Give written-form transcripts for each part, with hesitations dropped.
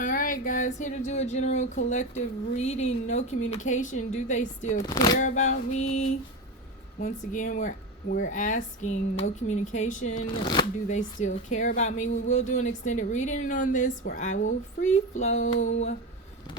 All right, guys, here to do a general collective reading. No communication. Do they still care about me? Once again, we're asking no communication. Do they still care about me? We will do an extended reading on this where I will free flow.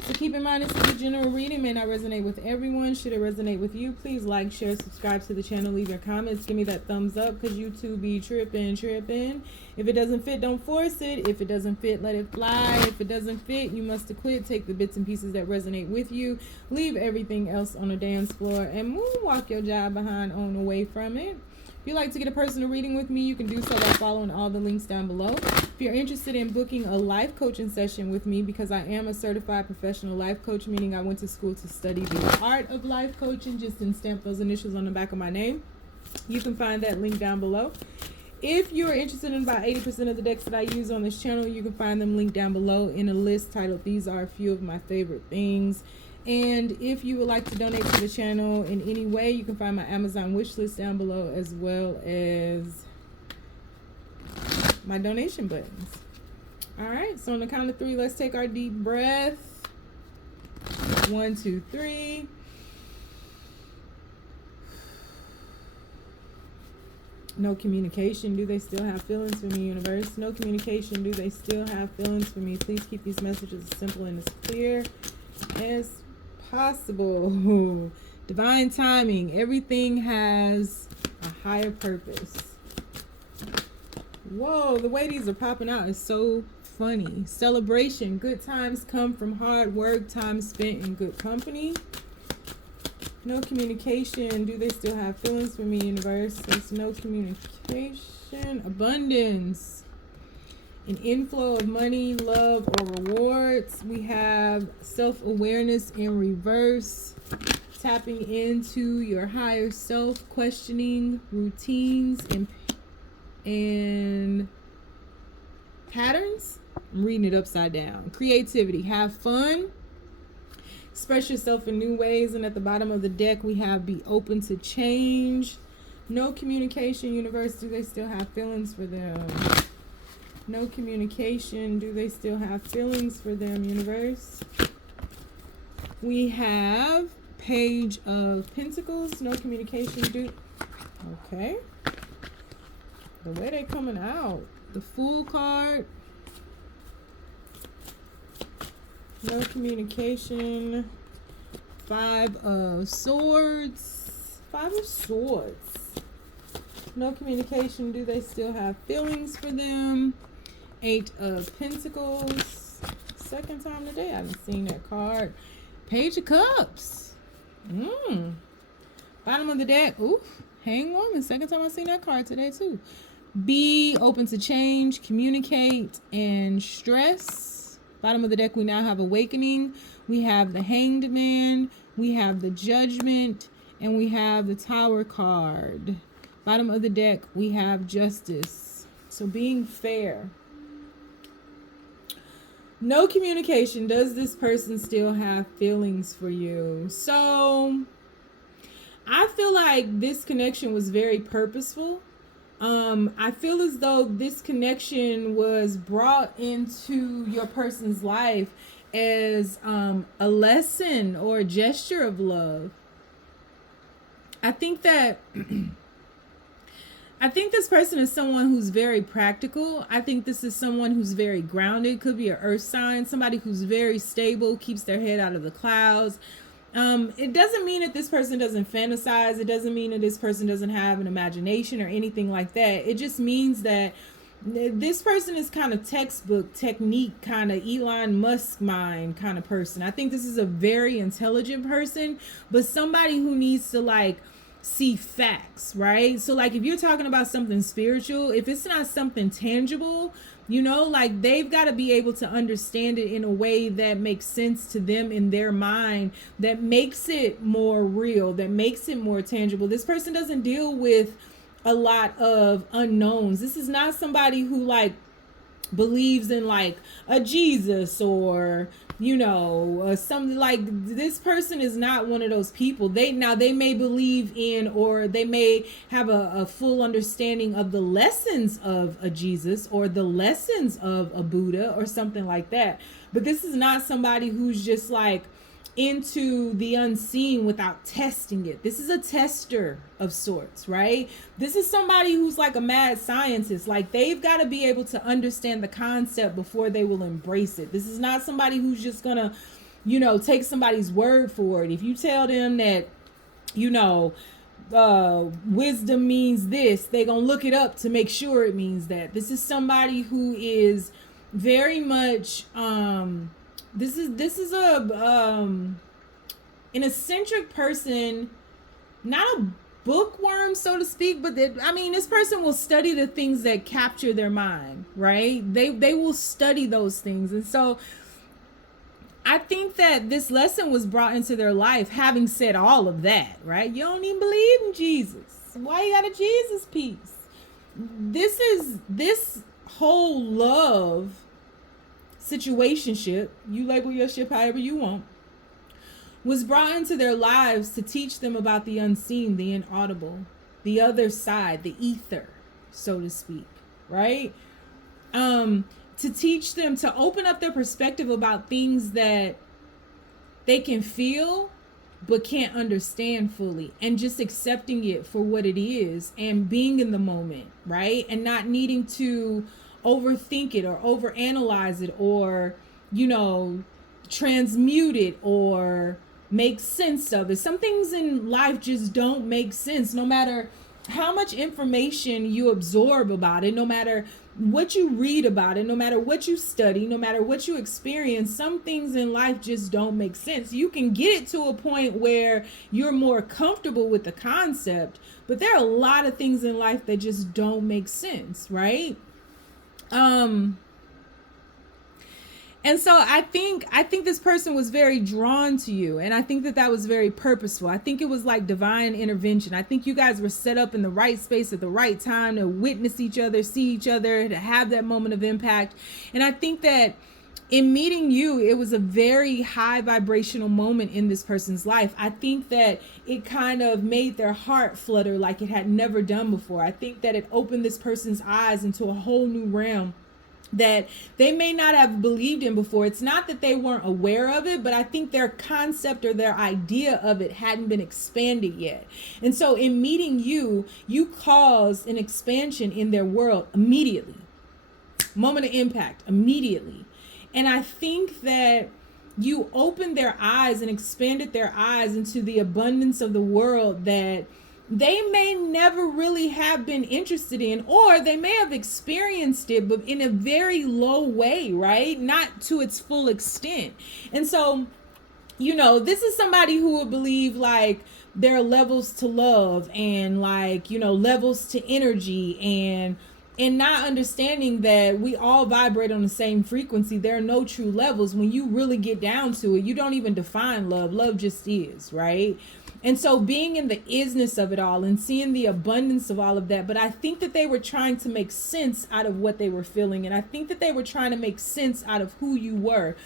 So keep in mind, this is a general reading, may not resonate with everyone. Should it resonate with you, please like, share, subscribe to the channel, leave your comments, give me that thumbs up, because YouTube be tripping. If it doesn't fit, don't force it. If it doesn't fit, let it fly. If it doesn't fit, you must acquit. Take the bits and pieces that resonate with you, leave everything else on the dance floor, and moonwalk your job behind on away from it. If you'd like to get a personal reading with me, you can do so by following all the links down below. If you're interested in booking a life coaching session with me, because I am a certified professional life coach, meaning I went to school to study the art of life coaching, just didn't stamp those initials on the back of my name, you can find that link down below. If you're interested in about 80% of the decks that I use on this channel, you can find them linked down below in a list titled "These Are a Few of My Favorite Things." And if you would like to donate to the channel in any way, you can find my Amazon wish list down below, as well as my donation buttons. All right, so on the count of 3, let's take our deep breath. 1, 2, 3. No communication. Do they still have feelings for me, universe? No communication. Do they still have feelings for me? Please keep these messages as simple and as clear as possible. Divine timing. Everything has a higher purpose. Whoa, the way these are popping out is so funny. Celebration. Good times come from hard work, time spent in good company. No communication. Do they still have feelings for me, universe? There's no communication. Abundance. An inflow of money, love, or rewards. We have self-awareness in reverse. Tapping into your higher self, questioning routines and patterns. I'm reading it upside down. Creativity. Have fun. Express yourself in new ways. And at the bottom of the deck, we have be open to change. No communication, universe. Do they still have feelings for them? No communication. Do they still have feelings for them, universe? We have Page of Pentacles. No communication. Okay. The way they're coming out. The Fool card. No communication. 5 of Swords. 5 of Swords. No communication. Do they still have feelings for them? 8 of Pentacles. Second time today I haven't seen that card. Page of Cups. Bottom of the deck. Oof. Hang Woman. Second time I've seen that card today too. Be open to change, communicate, and stress. Bottom of the deck, we now have Awakening. We have the Hanged Man. We have the Judgment. And we have the Tower card. Bottom of the deck, we have Justice. So being fair. No communication. Does this person still have feelings for you? So I feel like this connection was very purposeful. I feel as though this connection was brought into your person's life as a lesson or a gesture of love. I think that this person is someone who's very practical. I think this is someone who's very grounded. Could be an earth sign, somebody who's very stable, keeps their head out of the clouds. It doesn't mean that this person doesn't fantasize. It doesn't mean that this person doesn't have an imagination or anything like that. It just means that this person is kind of textbook technique, kind of Elon Musk mind kind of person. I think this is a very intelligent person, but somebody who needs to like see facts, right? So like if you're talking about something spiritual, if it's not something tangible, you know, like they've got to be able to understand it in a way that makes sense to them in their mind, that makes it more real, that makes it more tangible. This person doesn't deal with a lot of unknowns. This is not somebody who like believes in like a Jesus or something like this person is not one of those people. They may believe in, or they may have a full understanding of the lessons of a Jesus or the lessons of a Buddha or something like that. But this is not somebody who's just like into the unseen without testing it. This is a tester of sorts, right? This is somebody who's like a mad scientist. Like, they've got to be able to understand the concept before they will embrace it. This is not somebody who's just gonna, take somebody's word for it. If you tell them that, wisdom means this, they gonna look it up to make sure it means that. This is somebody who is very much this is an eccentric person, not a bookworm, so to speak, but this person will study the things that capture their mind, right? They will study those things. And so I think that this lesson was brought into their life, having said all of that, right? You don't even believe in Jesus. Why you got a Jesus piece? This whole love situationship, you label your ship however you want, was brought into their lives to teach them about the unseen, the inaudible, the other side, the ether, so to speak, right? To teach them to open up their perspective about things that they can feel but can't understand fully, and just accepting it for what it is and being in the moment, right? And not needing to overthink it or overanalyze it or transmute it or make sense of it. Some things in life just don't make sense, no matter how much information you absorb about it, no matter what you read about it, no matter what you study, no matter what you experience. Some things in life just don't make sense. You can get it to a point where you're more comfortable with the concept, but there are a lot of things in life that just don't make sense, right? And so I think this person was very drawn to you, and I think that was very purposeful. I think it was like divine intervention. I think you guys were set up in the right space at the right time to witness each other, see each other, to have that moment of impact. And I think that in meeting you, it was a very high vibrational moment in this person's life. I think that it kind of made their heart flutter like it had never done before. I think that it opened this person's eyes into a whole new realm that they may not have believed in before. It's not that they weren't aware of it, but I think their concept or their idea of it hadn't been expanded yet. And so in meeting you, you caused an expansion in their world immediately. Moment of impact, immediately. And I think that you opened their eyes and expanded their eyes into the abundance of the world that they may never really have been interested in, or they may have experienced it, but in a very low way, right? Not to its full extent. And so, this is somebody who would believe like there are levels to love and like, levels to energy, and not understanding that we all vibrate on the same frequency. There are no true levels. When you really get down to it, you don't even define love. Love just is, right? And so being in the isness of it all and seeing the abundance of all of that. But I think that they were trying to make sense out of what they were feeling. And I think that they were trying to make sense out of who you were.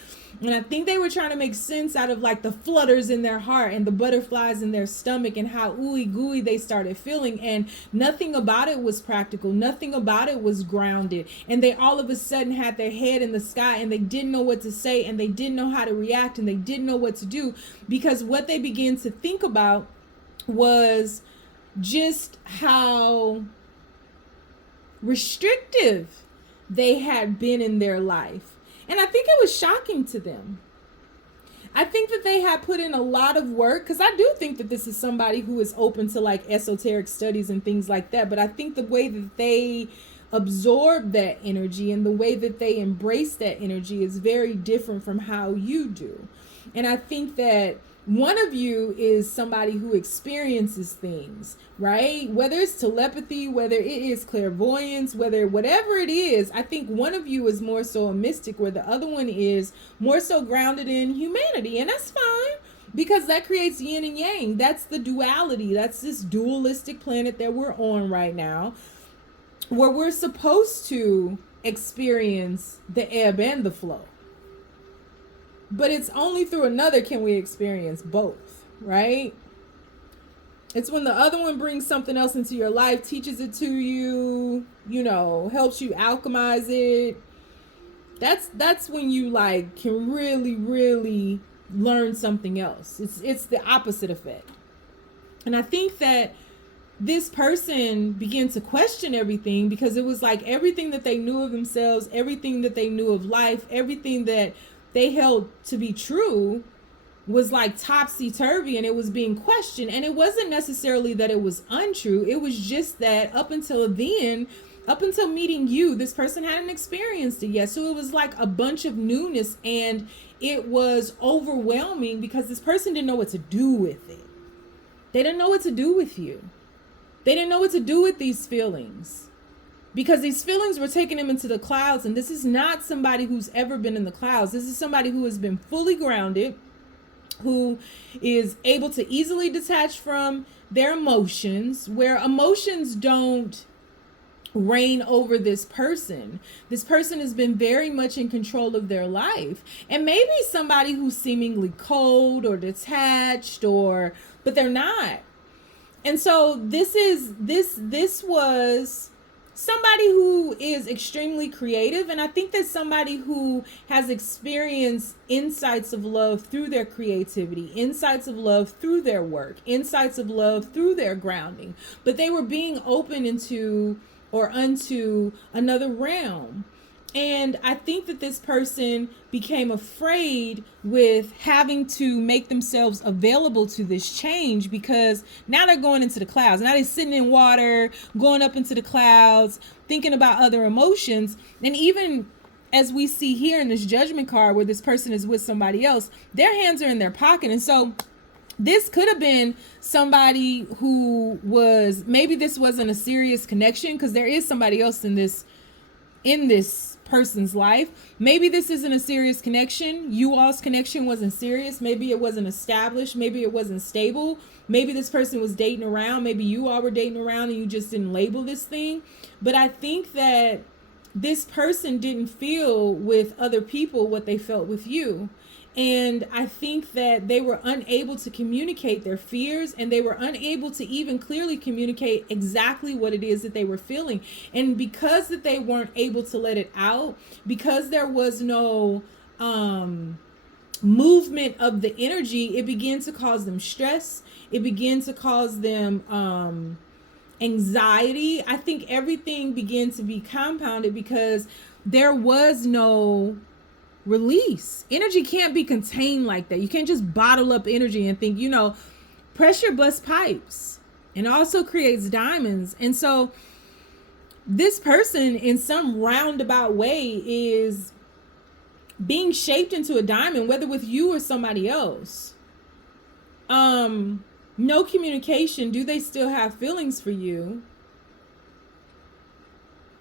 And I think they were trying to make sense out of like the flutters in their heart and the butterflies in their stomach and how ooey gooey they started feeling. And nothing about it was practical. Nothing about it was grounded. And they all of a sudden had their head in the sky and they didn't know what to say and they didn't know how to react and they didn't know what to do, because what they began to think about was just how restrictive they had been in their life. And I think it was shocking to them. I think that they had put in a lot of work, because I do think that this is somebody who is open to like esoteric studies and things like that. But I think the way that they absorb that energy and the way that they embrace that energy is very different from how you do. And I think that one of you is somebody who experiences things, right? Whether it's telepathy, whether it is clairvoyance, whatever it is, I think one of you is more so a mystic, where the other one is more so grounded in humanity. And that's fine, because that creates yin and yang. That's the duality. That's this dualistic planet that we're on right now, where we're supposed to experience the ebb and the flow. But it's only through another can we experience both, right? It's when the other one brings something else into your life, teaches it to you, helps you alchemize it. That's when you like can really, really learn something else. It's the opposite effect. And I think that this person began to question everything, because it was like everything that they knew of themselves, everything that they knew of life, everything that they held to be true was like topsy-turvy, and it was being questioned. And it wasn't necessarily that it was untrue. It was just that up until meeting you, this person hadn't experienced it yet. So it was like a bunch of newness, and it was overwhelming because this person didn't know what to do with it. They didn't know what to do with you. They didn't know what to do with these feelings, because these feelings were taking them into the clouds. And this is not somebody who's ever been in the clouds. This is somebody who has been fully grounded, who is able to easily detach from their emotions, where emotions don't reign over this person. This person has been very much in control of their life. And maybe somebody who's seemingly cold or detached, but they're not. And so this was somebody who is extremely creative. And I think that somebody who has experienced insights of love through their creativity, insights of love through their work, insights of love through their grounding, but they were being open unto another realm. And I think that this person became afraid with having to make themselves available to this change, because now they're going into the clouds. Now they're sitting in water, going up into the clouds, thinking about other emotions. And even as we see here in this judgment card, where this person is with somebody else, their hands are in their pocket. And so this could have been somebody who maybe this wasn't a serious connection, because there is somebody else in this person's life. Maybe this isn't a serious connection. You all's connection wasn't serious. Maybe it wasn't established. Maybe it wasn't stable. Maybe this person was dating around. Maybe you all were dating around and you just didn't label this thing. But I think that this person didn't feel with other people what they felt with you. And I think that they were unable to communicate their fears, and they were unable to even clearly communicate exactly what it is that they were feeling. And because that they weren't able to let it out, because there was no movement of the energy, it began to cause them stress. It began to cause them anxiety. I think everything began to be compounded because there was no release. Energy can't be contained like that. You can't just bottle up energy and think, pressure busts pipes and also creates diamonds. And so this person in some roundabout way is being shaped into a diamond, whether with you or somebody else. No communication. Do they still have feelings for you?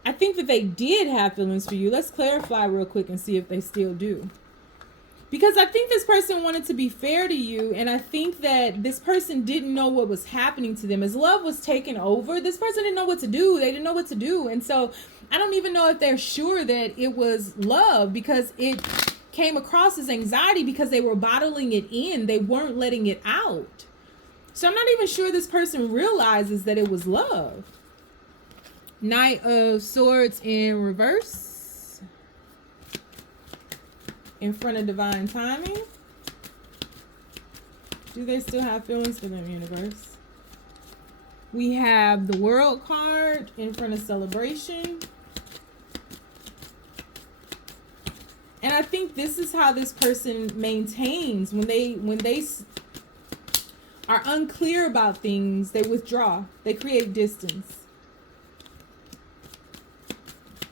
I think that they did have feelings for you. Let's clarify real quick and see if they still do. Because I think this person wanted to be fair to you, and I think that this person didn't know what was happening to them. As love was taken over, this person didn't know what to do. They didn't know what to do. And so I don't even know if they're sure that it was love, because it came across as anxiety because they were bottling it in. They weren't letting it out. So I'm not even sure this person realizes that it was love. Knight of Swords in reverse. In front of divine timing. Do they still have feelings for them, universe? We have the World card in front of celebration. And I think this is how this person maintains when they are unclear about things. They withdraw. They create distance.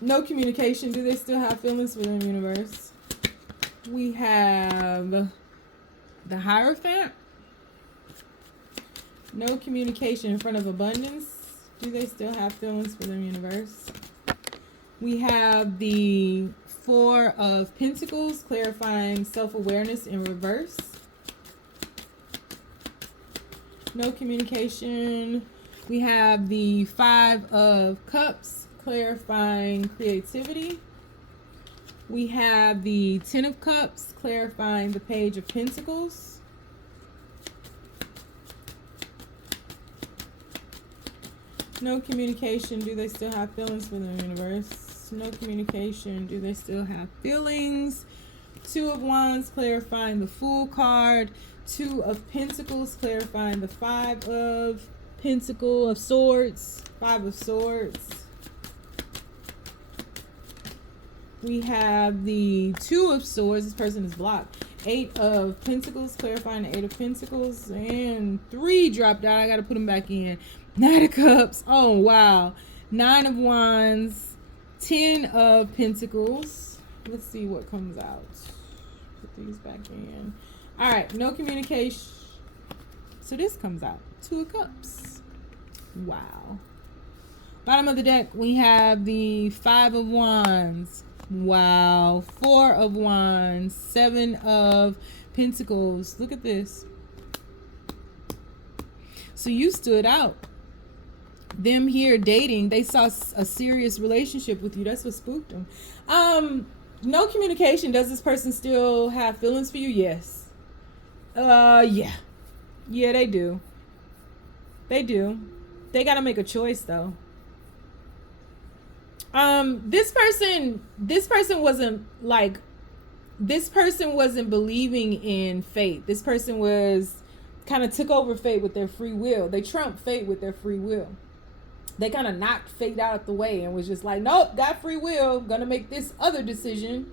No communication. Do they still have feelings for them, universe? We have the Hierophant. No communication in front of abundance. Do they still have feelings for them, universe? We have the Four of Pentacles, clarifying self-awareness in reverse. No communication. We have the Five of Cups, clarifying creativity. We have the Ten of Cups, clarifying the Page of Pentacles. No communication. Do they still have feelings for the universe? No communication. Do they still have feelings? Two of Wands, clarifying the Fool card. Two of Pentacles, clarifying the Five of Swords. Five of Swords. We have the Two of Swords. This person is blocked. Eight of Pentacles, clarifying the Eight of Pentacles. And 3 dropped out. I got to put them back in. Nine of Cups. Oh, wow. 9 of Wands. 10 of Pentacles. Let's see what comes out. Put these back in. All right. No communication. So this comes out. 2 of Cups. Wow. Bottom of the deck, we have the 5 of Wands. Wow. 4 of Wands. 7 of Pentacles. Look at this. So you stood out. Them here dating, they saw a serious relationship with you. That's what spooked them. No communication. Does this person still have feelings for you? Yes. Yeah, they do. They do. They got to make a choice though. This person wasn't believing in fate. This person was kind of took over fate with their free will. They trumped fate with their free will. They kind of knocked fate out of the way and was just like, nope, got free will, gonna make this other decision.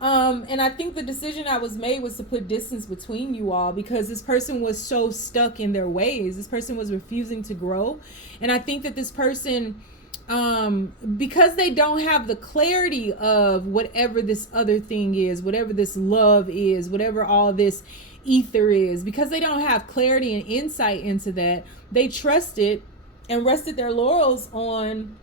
And I think the decision that was made was to put distance between you all because this person was so stuck in their ways. This person was refusing to grow. And I think that this person, because they don't have the clarity of whatever this other thing is, whatever this love is, whatever all this ether is, because they don't have clarity and insight into that, they trusted and rested their laurels on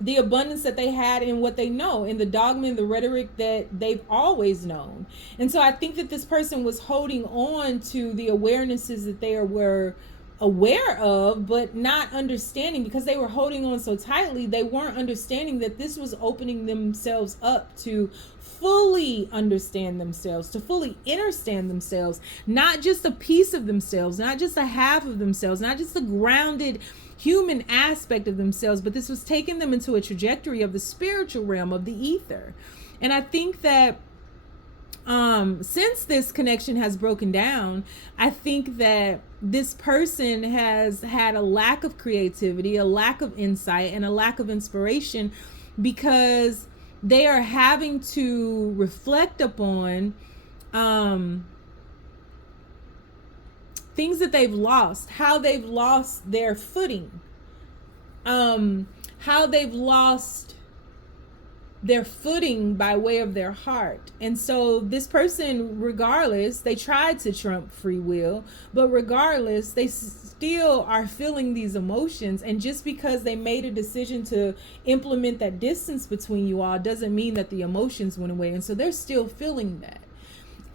the abundance that they had in what they know, in the dogma and the rhetoric that they've always known. And so I think that this person was holding on to the awarenesses that they were aware of, but not understanding, because they were holding on so tightly. They weren't understanding that this was opening themselves up to fully understand themselves, to fully understand themselves, not just a piece of themselves, not just a half of themselves, not just a grounded human aspect of themselves, but this was taking them into a trajectory of the spiritual realm, of the ether. And I think that since this connection has broken down, I think that this person has had a lack of creativity, a lack of insight, and a lack of inspiration, because they are having to reflect upon things that they've lost, how they've lost their footing, how they've lost their footing by way of their heart. And so this person, regardless, they tried to trump free will, but regardless, they still are feeling these emotions. And just because they made a decision to implement that distance between you all doesn't mean that the emotions went away. And so they're still feeling that.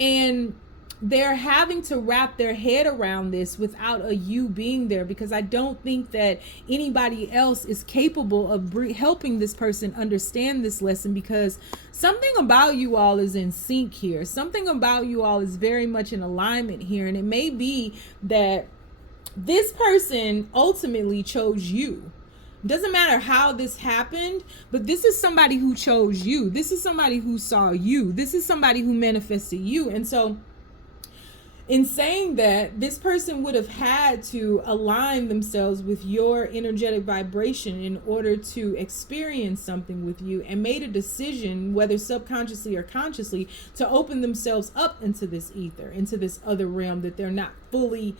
And they're having to wrap their head around this without a you being there, because I don't think that anybody else is capable of helping this person understand this lesson, because something about you all is in sync here. Something about you all is very much in alignment here. And it may be that this person ultimately chose you. Doesn't matter how this happened, but this is somebody who chose you. This is somebody who saw you. This is somebody who manifested you. And so in saying that, this person would have had to align themselves with your energetic vibration in order to experience something with you, and made a decision, whether subconsciously or consciously, to open themselves up into this ether, into this other realm that they're not fully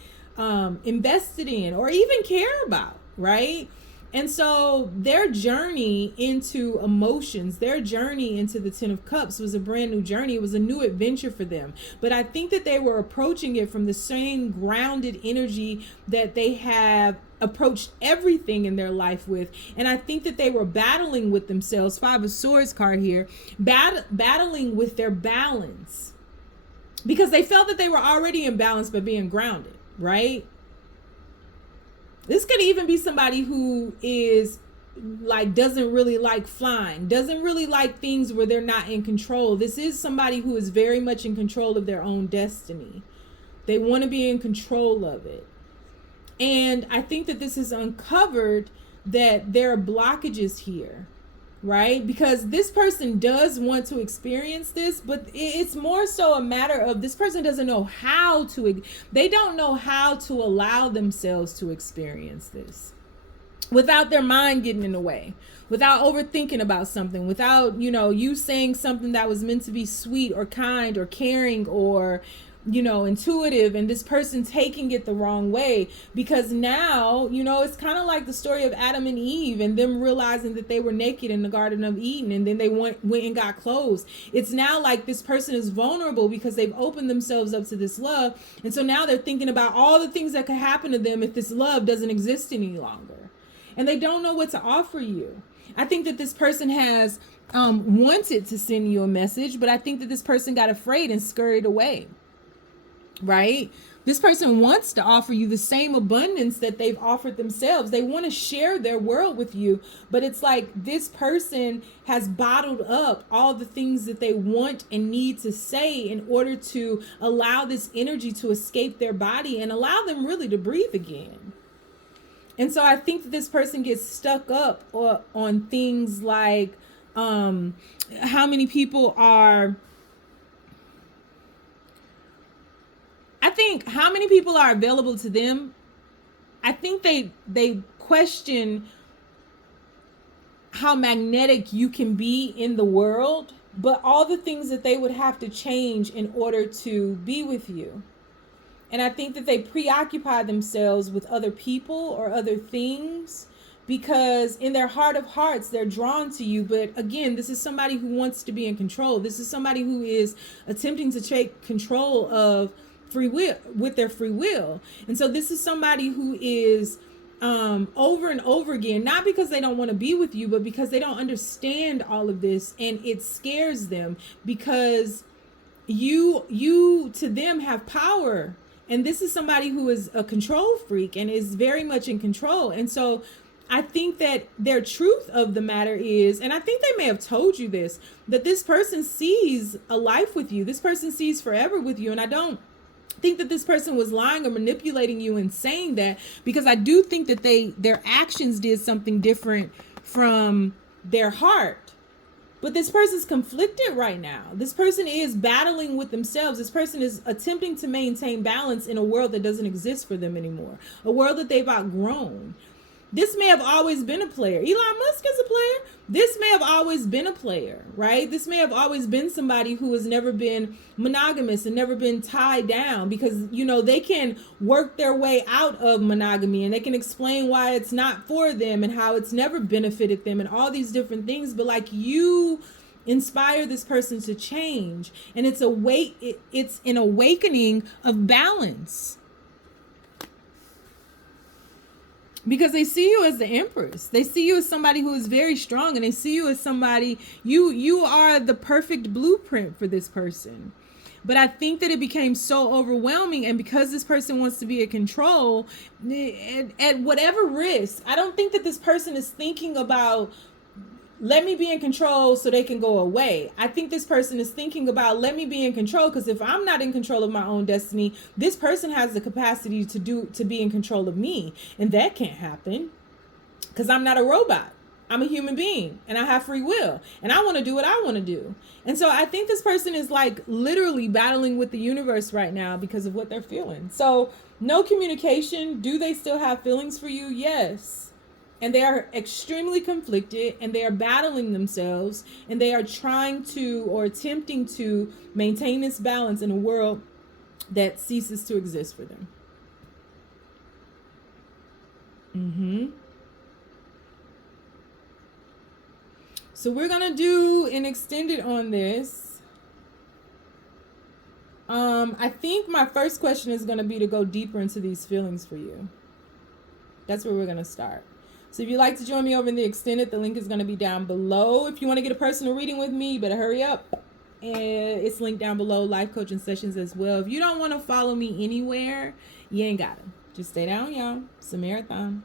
invested in or even care about, right? And so their journey into emotions, their journey into the Ten of Cups was a brand new journey. It was a new adventure for them. But I think that they were approaching it from the same grounded energy that they have approached everything in their life with. And I think that they were battling with themselves. Five of Swords card here. Battling with their balance. Because they felt that they were already in balance by being grounded, right? This could even be somebody who is like doesn't really like flying, doesn't really like things where they're not in control. This is somebody who is very much in control of their own destiny. They want to be in control of it. And I think that this is uncovered that there are blockages here, right? Because this person does want to experience this, but it's more so a matter of this person doesn't know how to, they don't know how to allow themselves to experience this without their mind getting in the way, without overthinking about something, without, you saying something that was meant to be sweet or kind or caring or, intuitive, and this person taking it the wrong way. Because now, it's kind of like the story of Adam and Eve and them realizing that they were naked in the Garden of Eden, and then they went and got clothes. It's now like this person is vulnerable because they've opened themselves up to this love. And so now they're thinking about all the things that could happen to them if this love doesn't exist any longer. And they don't know what to offer you. I think that this person has wanted to send you a message, but I think that this person got afraid and scurried away, right? This person wants to offer you the same abundance that they've offered themselves. They want to share their world with you, but it's like this person has bottled up all the things that they want and need to say in order to allow this energy to escape their body and allow them really to breathe again. And so I think that this person gets stuck up on things like how many people are available to them. I think they question how magnetic you can be in the world, but all the things that they would have to change in order to be with you. And I think that they preoccupy themselves with other people or other things because in their heart of hearts, they're drawn to you. But again, this is somebody who wants to be in control. This is somebody who is attempting to take control of free will with their free will. And so this is somebody who is over and over again, not because they don't want to be with you, but because they don't understand all of this. And it scares them because you to them have power. And this is somebody who is a control freak and is very much in control. And so I think that their truth of the matter is, and I think they may have told you this, that this person sees a life with you. This person sees forever with you. And I don't think that this person was lying or manipulating you and saying that, because I do think that their actions did something different from their heart. But this person's conflicted right now. This person is battling with themselves. This person is attempting to maintain balance in a world that doesn't exist for them anymore. A world that they've outgrown. This may have always been a player. Elon Musk is a player. This may have always been a player, right? This may have always been somebody who has never been monogamous and never been tied down, because, they can work their way out of monogamy and they can explain why it's not for them and how it's never benefited them and all these different things. But like, you inspire this person to change, and it's an awakening of balance. Because they see you as the Empress. They see you as somebody who is very strong, and they see you as somebody, you are the perfect blueprint for this person. But I think that it became so overwhelming, and because this person wants to be in control, at whatever risk, I don't think that this person is thinking about, let me be in control so they can go away. I think this person is thinking about, let me be in control, because if I'm not in control of my own destiny, this person has the capacity to be in control of me. And that can't happen because I'm not a robot. I'm a human being and I have free will and I want to do what I want to do. And so I think this person is like literally battling with the universe right now because of what they're feeling. So no communication. Do they still have feelings for you? Yes. And they are extremely conflicted, and they are battling themselves, and they are trying to or attempting to maintain this balance in a world that ceases to exist for them. So we're going to do an extended on this. I think my first question is going to be to go deeper into these feelings for you. That's where we're going to start. So if you'd like to join me over in the extended, the link is going to be down below. If you want to get a personal reading with me, you better hurry up. And it's linked down below, life coaching sessions as well. If you don't want to follow me anywhere, you ain't got to. Just stay down, y'all. It's a marathon.